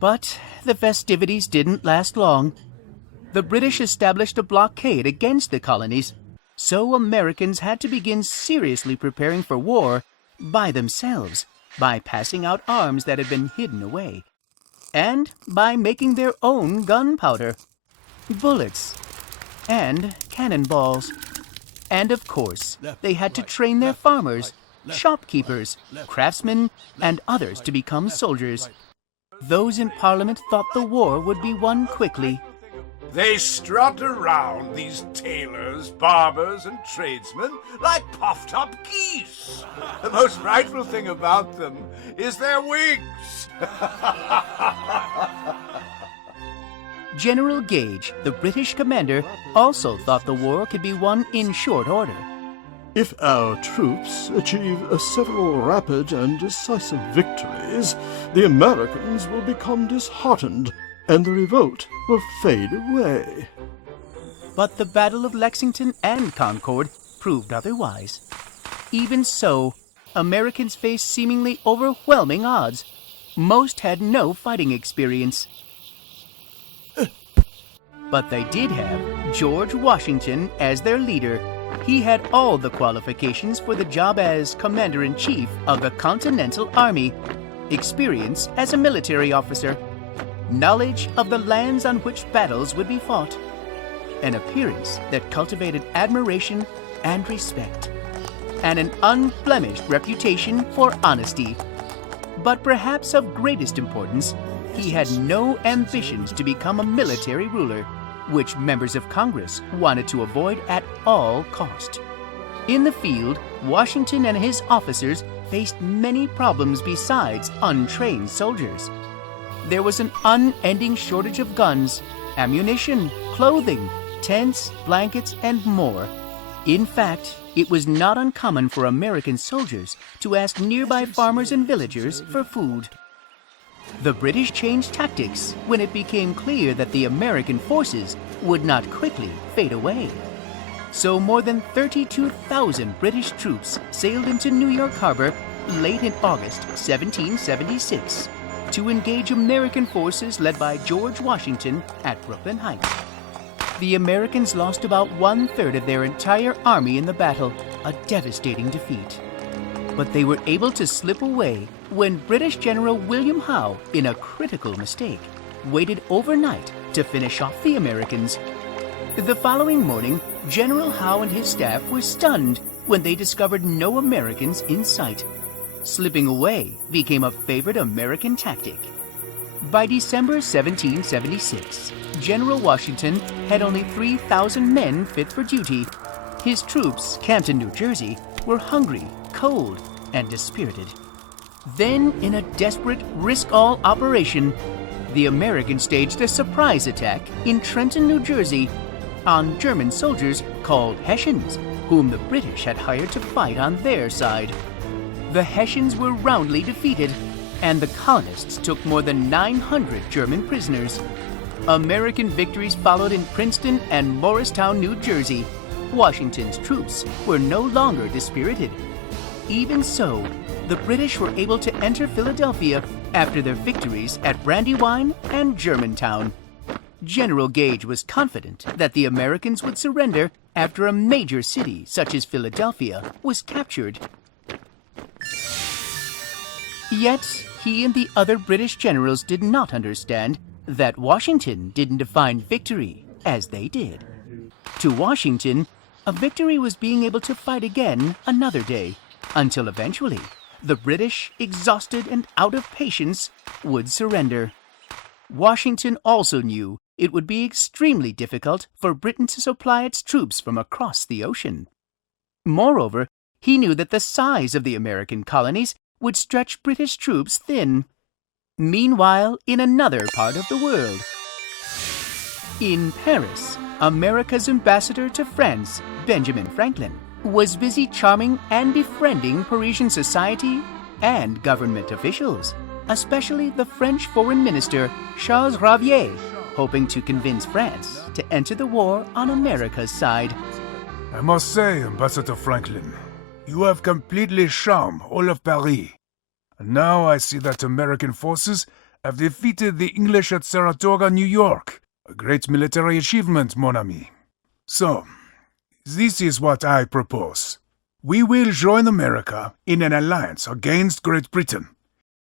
But the festivities didn't last long. The British established a blockade against the colonies, so Americans had to begin seriously preparing for war by themselves, by passing out arms that had been hidden away, and by making their own gunpowder, bullets, and cannonballs. And of course, they had to train their farmers, shopkeepers, craftsmen, and others to become soldiers. Those in Parliament thought the war would be won quickly. They strut around, these tailors, barbers, and tradesmen, like puffed-up geese. The most frightful thing about them is their wings. General Gage, the British commander, also thought the war could be won in short order. If our troops achieve several rapid and decisive victories, the Americans will become disheartened, and the revolt will fade away. But the Battle of Lexington and Concord proved otherwise. Even so, Americans faced seemingly overwhelming odds. Most had no fighting experience. But they did have George Washington as their leader. He had all the qualifications for the job as Commander-in-Chief of the Continental Army, experience as a military officer, knowledge of the lands on which battles would be fought, an appearance that cultivated admiration and respect, and an unblemished reputation for honesty. But perhaps of greatest importance, he had no ambitions to become a military ruler, which members of Congress wanted to avoid at all cost. In the field, Washington and his officers faced many problems besides untrained soldiers. There was an unending shortage of guns, ammunition, clothing, tents, blankets, and more. In fact, it was not uncommon for American soldiers to ask nearby farmers and villagers for food. The British changed tactics when it became clear that the American forces would not quickly fade away. So more than 32,000 British troops sailed into New York Harbor late in August 1776 to engage American forces led by George Washington at Brooklyn Heights. The Americans lost about one-third of their entire army in the battle, a devastating defeat. But they were able to slip away when British General William Howe, in a critical mistake, waited overnight to finish off the Americans. The following morning, General Howe and his staff were stunned when they discovered no Americans in sight. Slipping away became a favorite American tactic. By December 1776, General Washington had only 3,000 men fit for duty. His troops, camped in New Jersey, were hungry, cold, and dispirited. Then, in a desperate risk-all operation, the Americans staged a surprise attack in Trenton, New Jersey, on German soldiers called Hessians, whom the British had hired to fight on their side. The Hessians were roundly defeated, and the colonists took more than 900 German prisoners. American victories followed in Princeton and Morristown, New Jersey. Washington's troops were no longer dispirited. Even so, the British were able to enter Philadelphia after their victories at Brandywine and Germantown. General Gage was confident that the Americans would surrender after a major city such as Philadelphia was captured. Yet, he and the other British generals did not understand that Washington didn't define victory as they did. To Washington, a victory was being able to fight again another day, until eventually, the British, exhausted and out of patience, would surrender. Washington also knew it would be extremely difficult for Britain to supply its troops from across the ocean. Moreover, he knew that the size of the American colonies would stretch British troops thin. Meanwhile, in another part of the world, in Paris, America's ambassador to France, Benjamin Franklin, was busy charming and befriending Parisian society and government officials, especially the French Foreign Minister Charles Gravier, hoping to convince France to enter the war on America's side. I must say, Ambassador Franklin, you have completely charmed all of Paris. And now I see that American forces have defeated the English at Saratoga, New York. A great military achievement, mon ami. So, this is what I propose. We will join America in an alliance against Great Britain.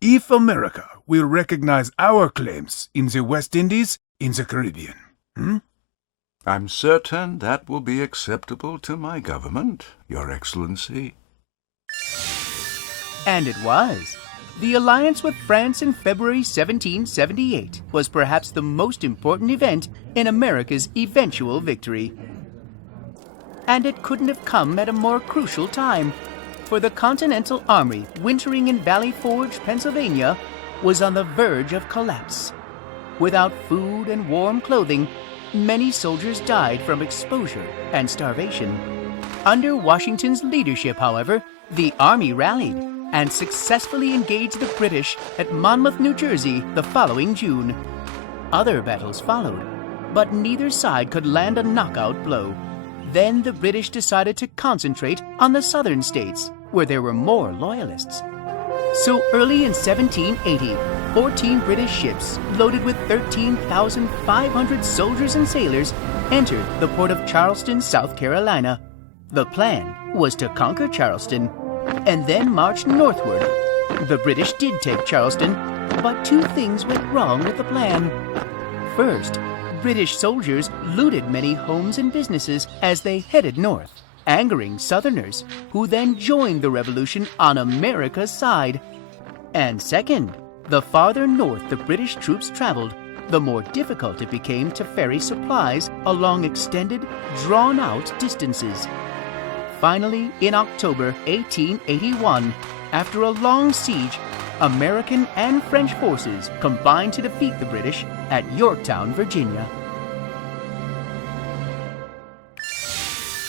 If America will recognize our claims in the West Indies, in the Caribbean. I'm certain that will be acceptable to my government, Your Excellency. And it was. The alliance with France in February 1778 was perhaps the most important event in America's eventual victory. And it couldn't have come at a more crucial time, for the Continental Army wintering in Valley Forge, Pennsylvania, was on the verge of collapse. Without food and warm clothing, many soldiers died from exposure and starvation. Under Washington's leadership, however, the Army rallied and successfully engaged the British at Monmouth, New Jersey, the following June. Other battles followed, but neither side could land a knockout blow. Then the British decided to concentrate on the southern states, where there were more loyalists. So early in 1780, 14 British ships loaded with 13,500 soldiers and sailors entered the port of Charleston, South Carolina. The plan was to conquer Charleston and then march northward. The British did take Charleston, but two things went wrong with the plan. First, British soldiers looted many homes and businesses as they headed north, angering Southerners, who then joined the revolution on America's side. And second, the farther north the British troops traveled, the more difficult it became to ferry supplies along extended, drawn-out distances. Finally, in October 1881, after a long siege, American and French forces combined to defeat the British at Yorktown, Virginia.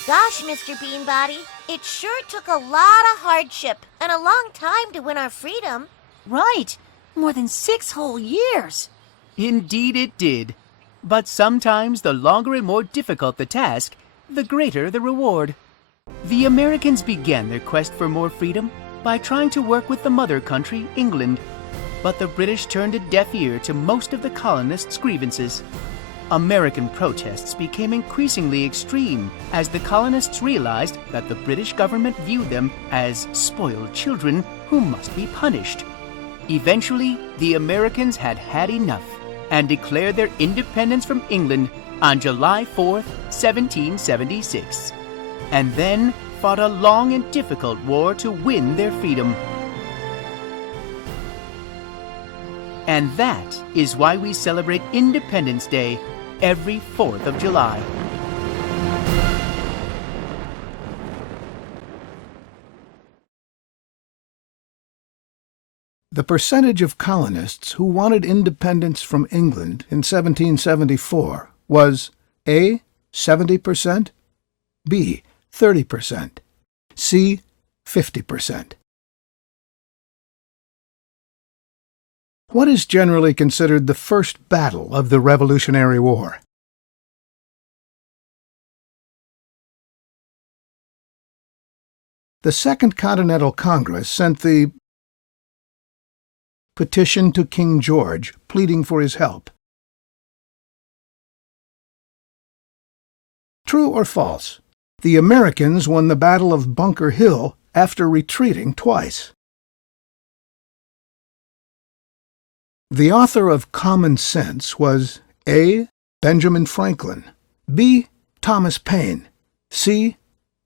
Gosh, Mr. Beanbody, it sure took a lot of hardship and a long time to win our freedom. Right. More than 6 whole years. Indeed it did. But sometimes the longer and more difficult the task, the greater the reward. The Americans began their quest for more freedom by trying to work with the mother country, England. But the British turned a deaf ear to most of the colonists' grievances. American protests became increasingly extreme as the colonists realized that the British government viewed them as spoiled children who must be punished. Eventually, the Americans had had enough and declared their independence from England on July 4th, 1776, and then fought a long and difficult war to win their freedom. And that is why we celebrate Independence Day every 4th of July. The percentage of colonists who wanted independence from England in 1774 was A. 70%, B. 30%, C. 50%. What is generally considered the first battle of the Revolutionary War? The Second Continental Congress sent the petition to King George, pleading for his help. True or false? The Americans won the Battle of Bunker Hill after retreating twice. The author of Common Sense was A. Benjamin Franklin, B. Thomas Paine, C.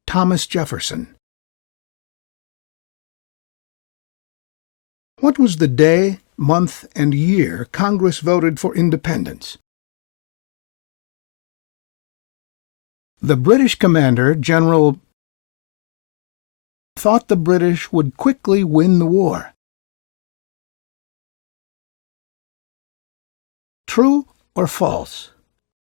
Thomas Jefferson. What was the day, month, and year Congress voted for independence? The British commander, General, thought the British would quickly win the war. True or false?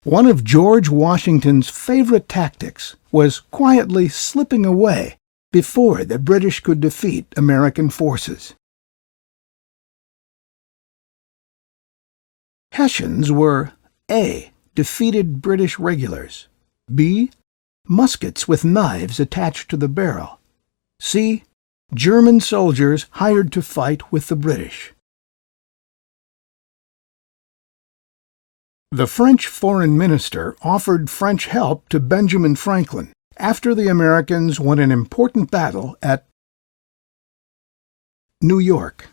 One of George Washington's favorite tactics was quietly slipping away before the British could defeat American forces. Hessians were A. defeated British regulars, B. muskets with knives attached to the barrel, C. German soldiers hired to fight with the British. The French foreign minister offered French help to Benjamin Franklin after the Americans won an important battle at New York.